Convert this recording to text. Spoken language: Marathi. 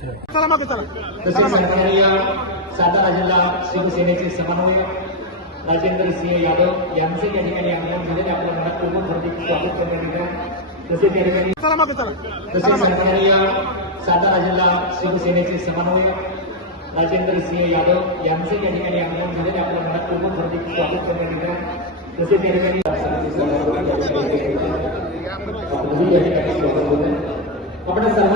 चला मागे नाए चला तसेच सातारा जिल्हा शिवसेनेचे समन्वयक राजेंद्र सिंह यादव यांचे या ठिकाणी आगमन झाले आपल्या मनात कोकण भरतीचे स्वागत करण्यात येत आहे तसेच या ठिकाणी चला मागे चला तसेच सातारा जिल्हा शिवसेनेचे समन्वयक राजेंद्र सिंह यादव यांचे या ठिकाणी आगमन झाले आपल्या मनात कोकण भरतीचे स्वागत करण्यात येत आहे तसेच या ठिकाणी आपण सर्व